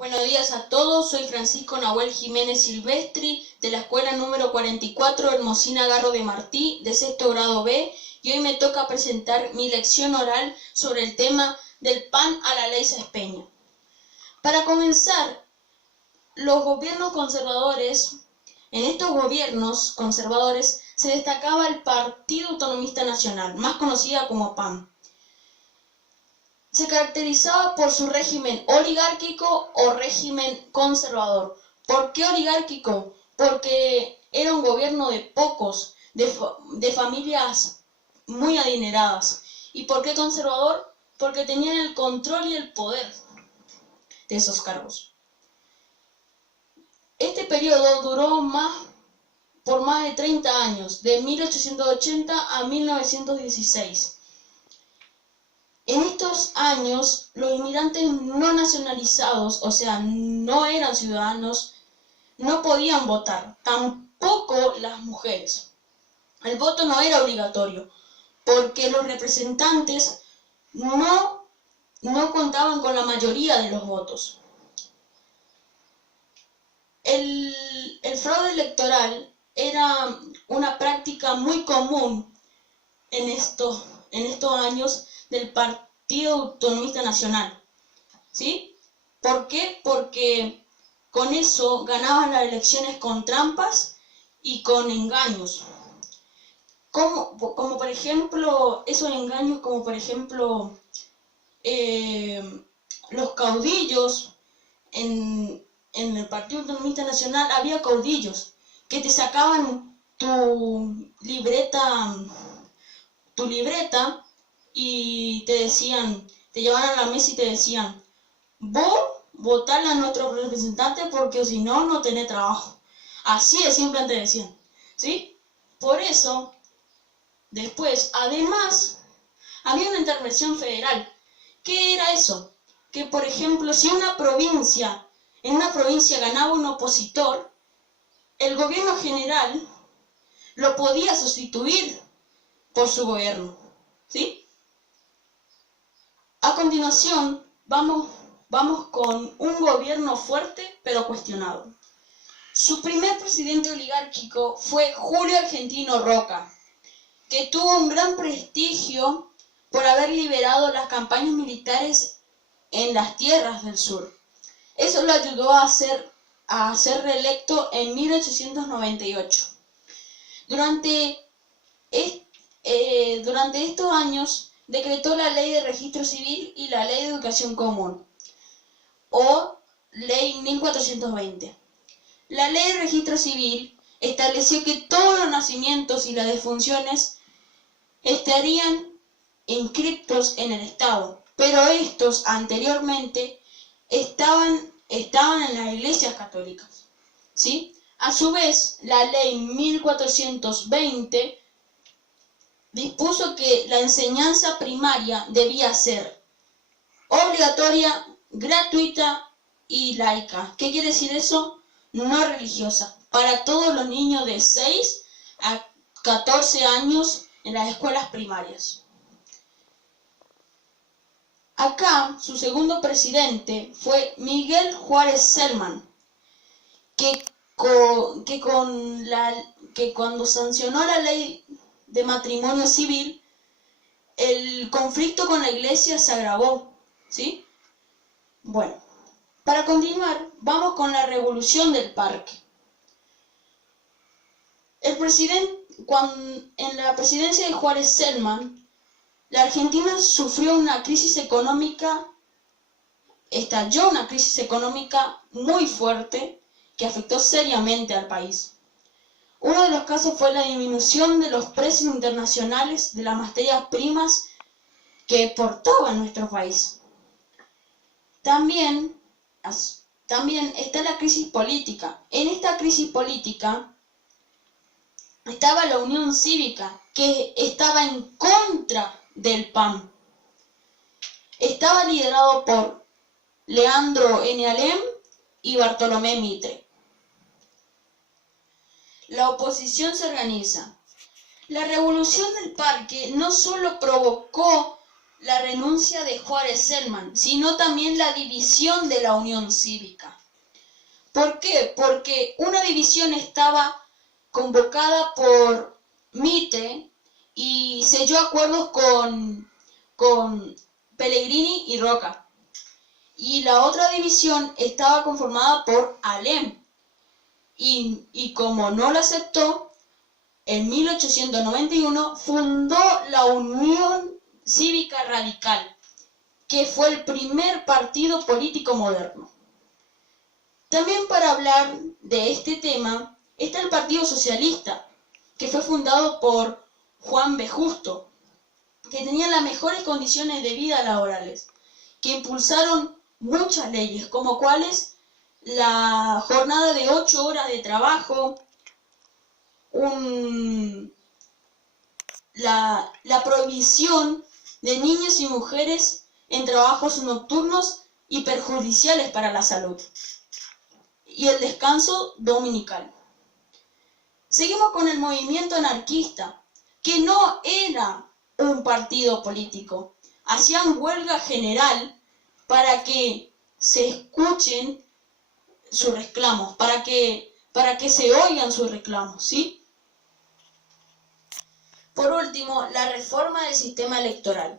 Buenos días a todos, soy Francisco Nahuel Jiménez Silvestri de la escuela número 44 Hermosina Garro de Martí de sexto grado B y hoy me toca presentar mi lección oral sobre el tema del pan a la ley Sáenz-Peña. Para comenzar, los gobiernos conservadores, en estos gobiernos conservadores se destacaba el Partido Autonomista Nacional, más conocida como PAN. Se caracterizaba por su régimen oligárquico o régimen conservador. ¿Por qué oligárquico? Porque era un gobierno de pocos, de familias muy adineradas. ¿Y por qué conservador? Porque tenían el control y el poder de esos cargos. Este periodo duró por más de 30 años, de 1880 a 1916. En estos años, los inmigrantes no nacionalizados, o sea, no eran ciudadanos, no podían votar, tampoco las mujeres. El voto no era obligatorio, porque los representantes no contaban con la mayoría de los votos. El fraude electoral era una práctica muy común en estos años del Partido Autonomista Nacional. ¿Sí? ¿Por qué? Porque con eso ganaban las elecciones con trampas y con engaños. Como por ejemplo, esos engaños como por ejemplo los caudillos en el Partido Autonomista Nacional había caudillos que te sacaban tu libreta y te decían, te llevaban a la mesa y te decían, vos votale a nuestro representante porque si no, no tenés trabajo. Así de simple te decían, ¿sí? Por eso, después, además, había una intervención federal. ¿Qué era eso? Que, por ejemplo, si en una provincia ganaba un opositor, el gobierno general lo podía sustituir por su gobierno, ¿sí? A continuación, vamos con un gobierno fuerte pero cuestionado. Su primer presidente oligárquico fue Julio Argentino Roca, que tuvo un gran prestigio por haber liberado las campañas militares en las tierras del sur. Eso lo ayudó a ser reelecto en 1898. Durante estos años decretó la Ley de Registro Civil y la Ley de Educación Común, o Ley 1420. La Ley de Registro Civil estableció que todos los nacimientos y las defunciones estarían inscritos en el Estado, pero estos anteriormente estaban en las iglesias católicas, ¿sí? A su vez, la Ley 1420 dispuso que la enseñanza primaria debía ser obligatoria, gratuita y laica. ¿Qué quiere decir eso? No religiosa. Para todos los niños de 6 a 14 años en las escuelas primarias. Acá, su segundo presidente fue Miguel Juárez Celman, que cuando sancionó la ley de matrimonio civil, el conflicto con la iglesia se agravó, ¿sí? Bueno, para continuar, vamos con la revolución del parque. En la presidencia de Juárez Celman, la Argentina estalló una crisis económica muy fuerte que afectó seriamente al país. Uno de los casos fue la disminución de los precios internacionales de las materias primas que exportaba nuestro país. También está la crisis política. En esta crisis política estaba la Unión Cívica, que estaba en contra del PAN. Estaba liderado por Leandro N. Alem y Bartolomé Mitre. La oposición se organiza. La revolución del parque no solo provocó la renuncia de Juárez Celman, sino también la división de la Unión Cívica. ¿Por qué? Porque una división estaba convocada por Mitre y selló acuerdos con Pellegrini y Roca. Y la otra división estaba conformada por Alem. Y como no la aceptó, en 1891 fundó la Unión Cívica Radical, que fue el primer partido político moderno. También para hablar de este tema está el Partido Socialista, que fue fundado por Juan B. Justo, que tenía las mejores condiciones de vida laborales, que impulsaron muchas leyes, como cuáles la jornada de 8 horas de trabajo, la prohibición de niños y mujeres en trabajos nocturnos y perjudiciales para la salud, y el descanso dominical. Seguimos con el movimiento anarquista, que no era un partido político. Hacían huelga general para que se escuchen sus reclamos, para que se oigan sus reclamos, ¿sí? Por último, la reforma del sistema electoral.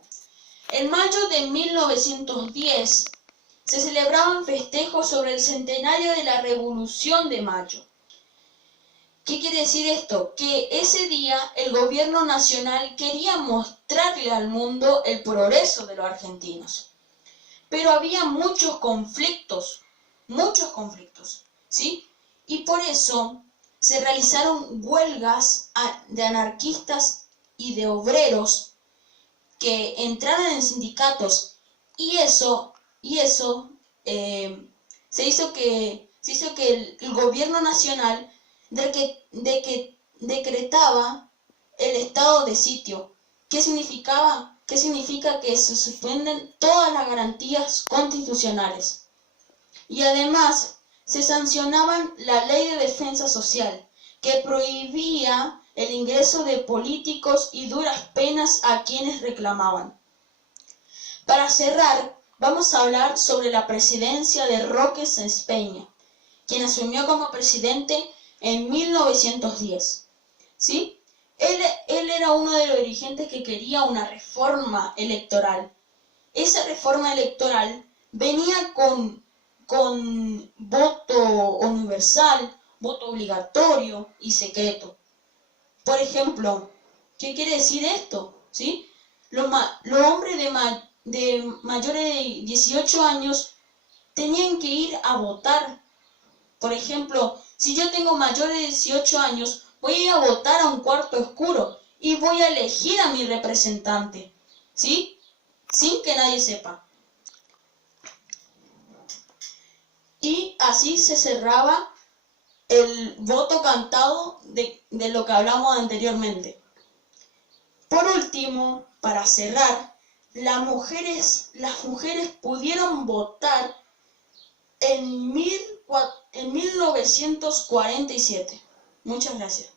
En mayo de 1910 se celebraban festejos sobre el centenario de la Revolución de Mayo. ¿Qué quiere decir esto? Que ese día el gobierno nacional quería mostrarle al mundo el progreso de los argentinos. Pero había muchos conflictos, ¿sí? Y por eso se realizaron huelgas de anarquistas y de obreros que entraran en sindicatos, y eso se hizo que el gobierno nacional decretaba el estado de sitio. ¿Qué significa? Que se suspenden todas las garantías constitucionales. Y además se sancionaban la Ley de Defensa Social, que prohibía el ingreso de políticos y duras penas a quienes reclamaban. Para cerrar, vamos a hablar sobre la presidencia de Roque Sáenz Peña, quien asumió como presidente en 1910. ¿Sí? Él era uno de los dirigentes que quería una reforma electoral. Esa reforma electoral venía con voto universal, voto obligatorio y secreto. Por ejemplo, ¿qué quiere decir esto? ¿Sí? Los hombres de mayores de 18 años tenían que ir a votar. Por ejemplo, si yo tengo mayores de 18 años, voy a ir a votar a un cuarto oscuro y voy a elegir a mi representante, ¿sí? Sin que nadie sepa. Y así se cerraba el voto cantado de lo que hablamos anteriormente. Por último, para cerrar, las mujeres pudieron votar en 1947. Muchas gracias.